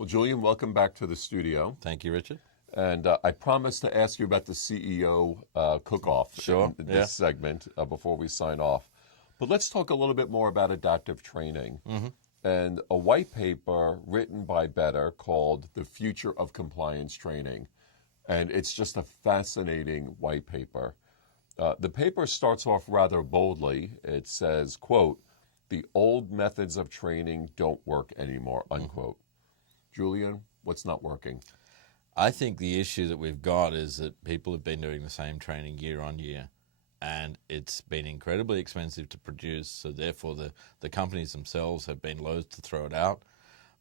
Well, Julian, welcome back to the studio. Thank you, Richard. And I promised to ask you about the CEO cook-off Sure, in this segment before we sign off. But let's talk a little bit more about adaptive training and a white paper written by Better called The Future of Compliance Training. And it's just a fascinating white paper. The paper starts off rather boldly. It says, quote, "The old methods of training don't work anymore," unquote. Julian, what's not working? I think the issue that we've got is that people have been doing the same training year on year, and it's been incredibly expensive to produce, so therefore the companies themselves have been loath to throw it out.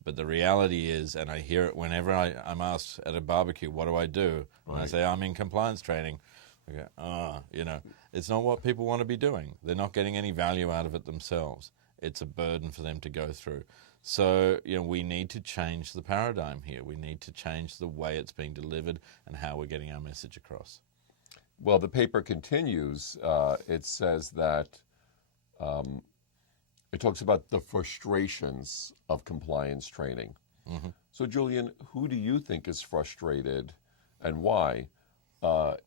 But the reality is, and I hear it whenever I'm asked at a barbecue, what do I do? And I say, I'm in compliance training. I go, it's not what people want to be doing. They're not getting any value out of it themselves. It's a burden for them to go through. So, we need to change the paradigm here. We need to change the way it's being delivered and how we're getting our message across. Well, the paper continues. It says that it talks about the frustrations of compliance training. So, Julian, who do you think is frustrated and why?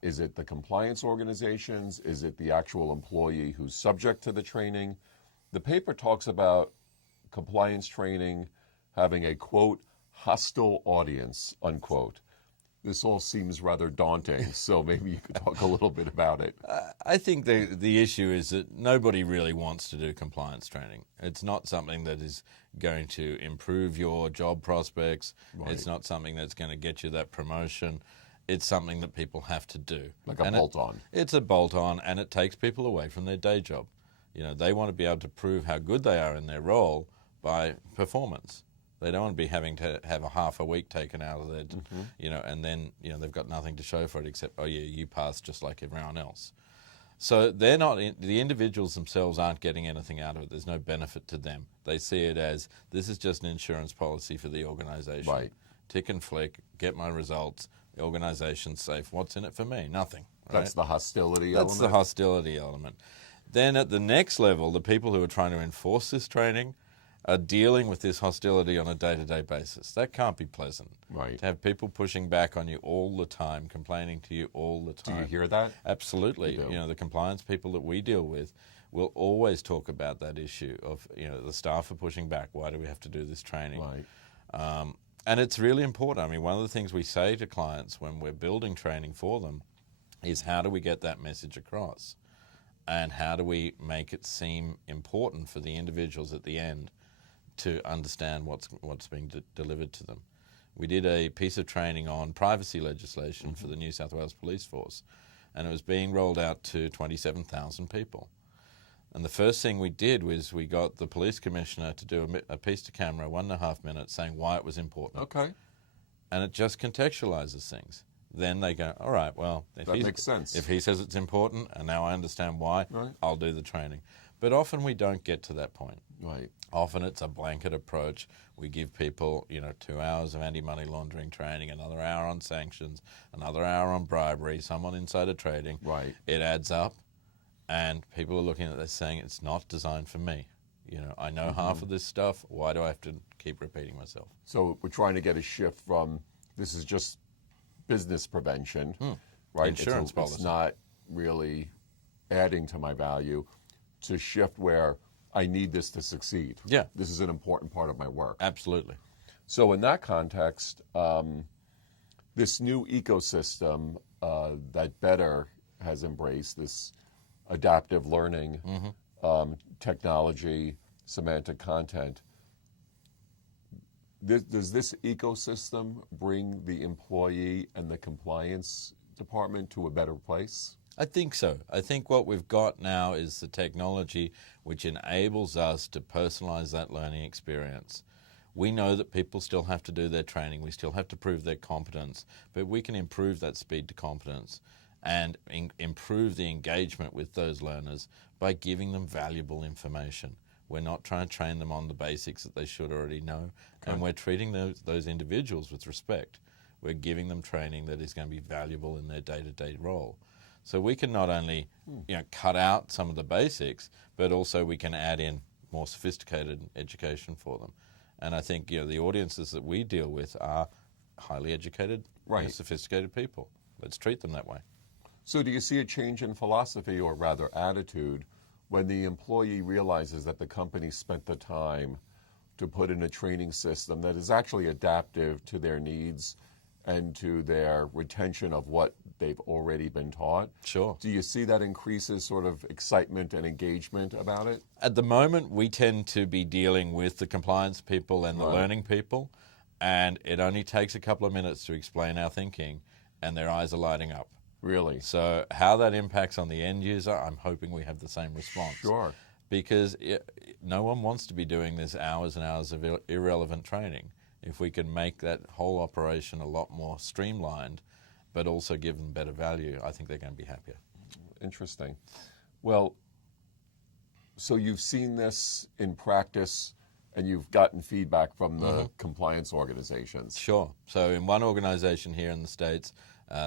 Is it the compliance organizations? Is it the actual employee who's subject to the training? The paper talks about compliance training having a, quote, hostile audience, unquote. This all seems rather daunting, so maybe you could talk a little bit about it. I think the issue is that nobody really wants to do compliance training. It's not something that is going to improve your job prospects. Right. It's not something that's going to get you that promotion. It's something that people have to do. Like a bolt-on. It's a bolt-on, and it takes people away from their day job. They want to be able to prove how good they are in their role by performance. They don't want to be having to have a half a week taken out of their, and then, they've got nothing to show for it except, oh yeah, you passed just like everyone else. So they're not, the individuals themselves aren't getting anything out of it. There's no benefit to them. They see it as, this is just an insurance policy for the organization. Right. Tick and flick, get my results, the organization's safe. What's in it for me? Nothing. Right? That's the hostility element? That's the hostility element. Then at the next level, the people who are trying to enforce this training are dealing with this hostility on a day-to-day basis. That can't be pleasant. Right. To have people pushing back on you all the time, complaining to you all the time. Do you hear that? Absolutely. The compliance people that we deal with will always talk about that issue of, the staff are pushing back. Why do we have to do this training? Right. And it's really important. I mean, one of the things we say to clients when we're building training for them is how do we get that message across? And how do we make it seem important for the individuals at the end to understand what's being delivered to them? We did a piece of training on privacy legislation for the New South Wales Police Force, and it was being rolled out to 27,000 people. And the first thing we did was we got the police commissioner to do a piece to camera, 1.5 minutes, saying why it was important. Okay. And it just contextualizes things. Then they go, all right, well, that makes sense. If he says it's important and now I understand why, I'll do the training. But often we don't get to that point. Right. Often it's a blanket approach. We give people, 2 hours of anti-money laundering training, another hour on sanctions, another hour on bribery, some on insider trading. Right. It adds up, and people are looking at this saying, it's not designed for me. I know half of this stuff. Why do I have to keep repeating myself? So we're trying to get a shift from this is just business prevention, right? Insurance policy. It's not really adding to my value, to shift where I need this to succeed. Yeah. This is an important part of my work. Absolutely. So in that context, this new ecosystem that Better has embraced, this adaptive learning, technology, semantic content, does this ecosystem bring the employee and the compliance department to a better place? I think so. I think what we've got now is the technology which enables us to personalize that learning experience. We know that people still have to do their training. We still have to prove their competence, but we can improve that speed to competence and improve the engagement with those learners by giving them valuable information. We're not trying to train them on the basics that they should already know, and we're treating those individuals with respect. We're giving them training that is going to be valuable in their day-to-day role. So we can not only cut out some of the basics, but also we can add in more sophisticated education for them. And I think the audiences that we deal with are highly educated, sophisticated people. Let's treat them that way. So do you see a change in philosophy, or rather attitude, when the employee realizes that the company spent the time to put in a training system that is actually adaptive to their needs and to their retention of what they've already been taught? Sure. Do you see that increases sort of excitement and engagement about it? At the moment, we tend to be dealing with the compliance people and the learning people, and it only takes a couple of minutes to explain our thinking, and their eyes are lighting up. Really? So how that impacts on the end user, I'm hoping we have the same response. Sure. Because no one wants to be doing this hours and hours of irrelevant training. If we can make that whole operation a lot more streamlined, but also give them better value, I think they're going to be happier. Interesting. Well, so you've seen this in practice, and you've gotten feedback from the compliance organizations. Sure. So in one organization here in the States,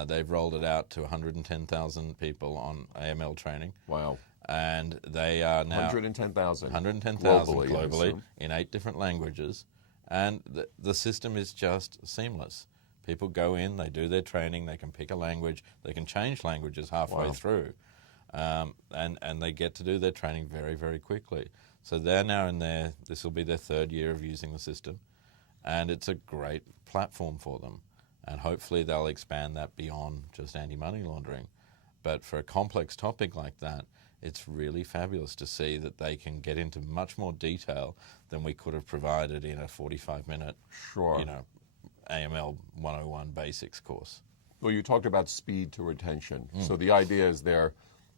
they've rolled it out to 110,000 people on AML training. Wow. And they are now 110,000 globally in 8 different languages. And the system is just seamless. People go in, they do their training, they can pick a language, they can change languages halfway through, and they get to do their training very, very quickly. So they're now this will be their 3rd year of using the system, and it's a great platform for them. And hopefully they'll expand that beyond just anti-money laundering. But for a complex topic like that, it's really fabulous to see that they can get into much more detail than we could have provided in a 45-minute, AML 101 basics course. Well, you talked about speed to retention. So the idea is they're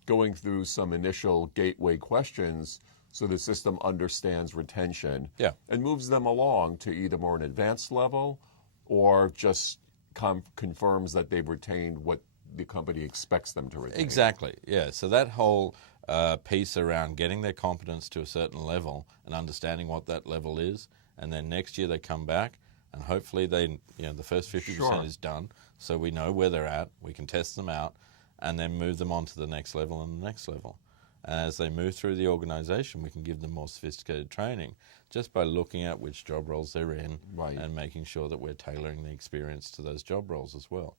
going through some initial gateway questions so the system understands retention and moves them along to either more an advanced level or just confirms that they've retained what the company expects them to retain. Exactly, yeah. So that whole piece around getting their competence to a certain level and understanding what that level is, and then next year they come back and hopefully the first 50% is done, so we know where they're at, we can test them out, and then move them on to the next level and the next level. And as they move through the organization, we can give them more sophisticated training just by looking at which job roles they're in and making sure that we're tailoring the experience to those job roles as well.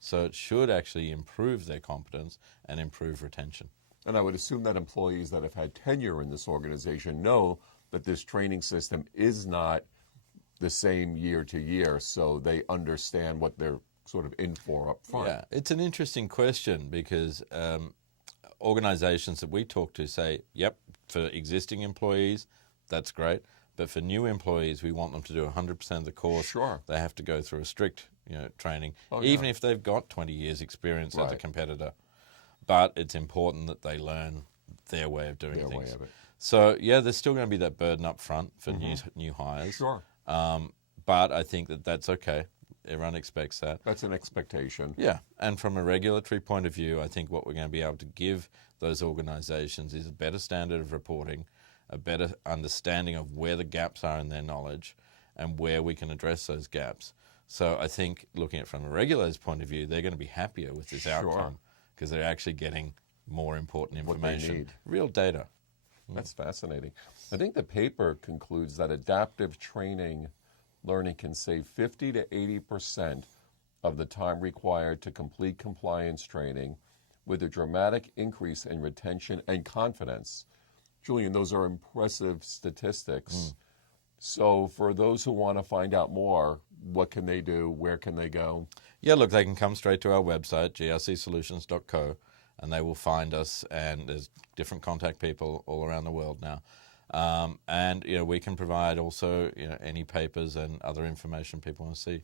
So it should actually improve their competence and improve retention. And I would assume that employees that have had tenure in this organization know that this training system is not the same year to year, so they understand what they're sort of in for up front. Yeah, it's an interesting question because organizations that we talk to say, yep, for existing employees, that's great. But for new employees, we want them to do 100% of the course. Sure. They have to go through a strict training, even if they've got 20 years experience at a competitor. But it's important that they learn their way of doing things. So, yeah, there's still going to be that burden up front for new hires. Sure. But I think that's okay. Everyone expects that. That's an expectation. Yeah, and from a regulatory point of view, I think what we're going to be able to give those organizations is a better standard of reporting, a better understanding of where the gaps are in their knowledge and where we can address those gaps. So I think looking at it from a regulator's point of view, they're going to be happier with this outcome because they're actually getting more important information, what they need. Real data. That's fascinating. I think the paper concludes that adaptive training learning can save 50 to 80% of the time required to complete compliance training with a dramatic increase in retention and confidence. Julian, those are impressive statistics. So for those who want to find out more, what can they do? Where can they go? Yeah, look, they can come straight to our website, grcsolutions.co, and they will find us, and there's different contact people all around the world now. And we can provide also any papers and other information people want to see.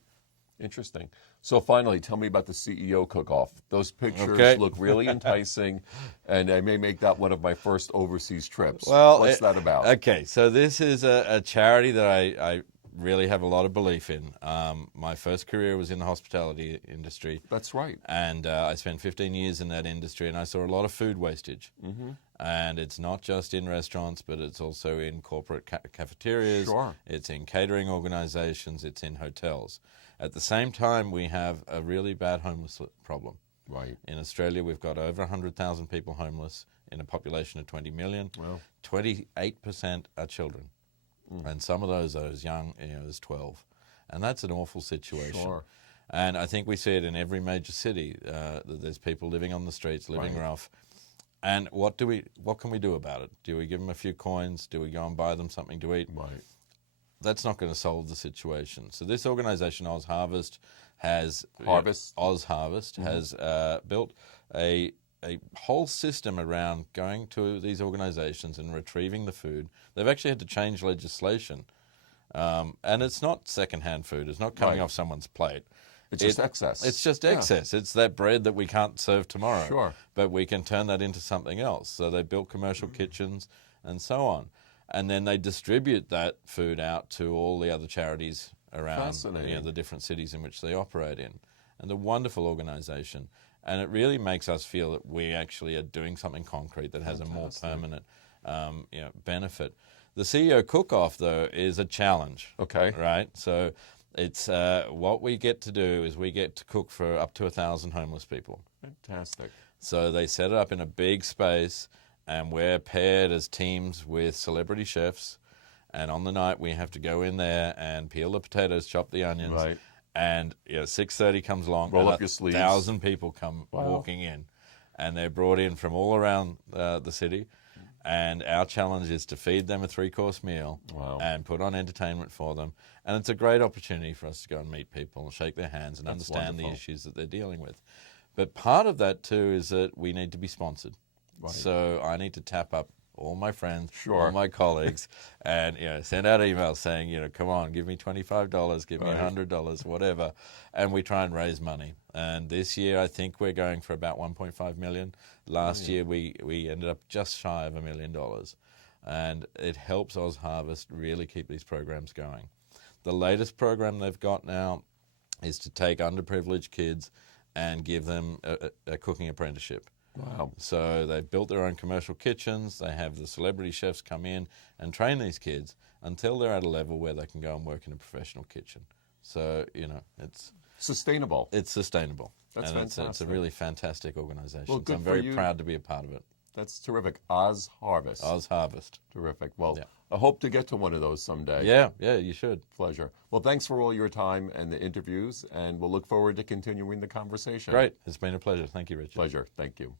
Interesting. So finally, tell me about the CEO cook-off. Those pictures look really enticing, and I may make that one of my first overseas trips. Well, what's that about? Okay, so this is a charity that I really have a lot of belief in. My first career was in the hospitality industry. That's right. And I spent 15 years in that industry, and I saw a lot of food wastage. And it's not just in restaurants, but it's also in corporate cafeterias. Sure. It's in catering organizations. It's in hotels. At the same time, we have a really bad homeless problem. Right. In Australia, we've got over 100,000 people homeless in a population of 20 million. Wow. 28% are children. and some of those are as young as 12. And that's an awful situation. Sure. And I think we see it in every major city. That there's people living on the streets, living rough. And what can we do about it? Do we give them a few coins? Do we go and buy them something to eat? Right. That's not going to solve the situation. So this organization, Oz Harvest, has built a whole system around going to these organizations and retrieving the food. They've actually had to change legislation. And it's not secondhand food. It's not coming off someone's plate. It's just excess. It's just excess. It's that bread that we can't serve tomorrow. Sure. But we can turn that into something else. So they built commercial kitchens and so on. And then they distribute that food out to all the other charities around the different cities in which they operate in. And a wonderful organization. And it really makes us feel that we actually are doing something concrete that has a more permanent benefit. The CEO cook-off, though, is a challenge. Okay. Right? So it's what we get to do is we get to cook for up to 1,000 homeless people. Fantastic. So they set it up in a big space, and we're paired as teams with celebrity chefs. And on the night, we have to go in there and peel the potatoes, chop the onions. Right. And 6:30 comes along. Roll up your sleeves. 1,000 people come walking in. And they're brought in from all around the city. And our challenge is to feed them a 3-course meal and put on entertainment for them. And it's a great opportunity for us to go and meet people and shake their hands and understand the issues that they're dealing with. But part of that, too, is that we need to be sponsored. Right. So I need to tap up all my friends, all my colleagues, and send out emails saying, come on, give me $25, give me $100, whatever. And we try and raise money. And this year, I think we're going for about $1.5 million. Last year, we ended up just shy of $1 million. And it helps Oz Harvest really keep these programs going. The latest program they've got now is to take underprivileged kids and give them a cooking apprenticeship. Wow. So they built their own commercial kitchens. They have the celebrity chefs come in and train these kids until they're at a level where they can go and work in a professional kitchen. So, it's sustainable. It's sustainable. That's fantastic. It's a really fantastic organization. Well, good so I'm for very you. proud to be a part of it. That's terrific. Oz Harvest. Oz Harvest. Terrific. Well, I hope to get to one of those someday. Yeah, you should. Pleasure. Well, thanks for all your time and the interviews, and we'll look forward to continuing the conversation. Great. It's been a pleasure. Thank you, Richard. Pleasure. Thank you.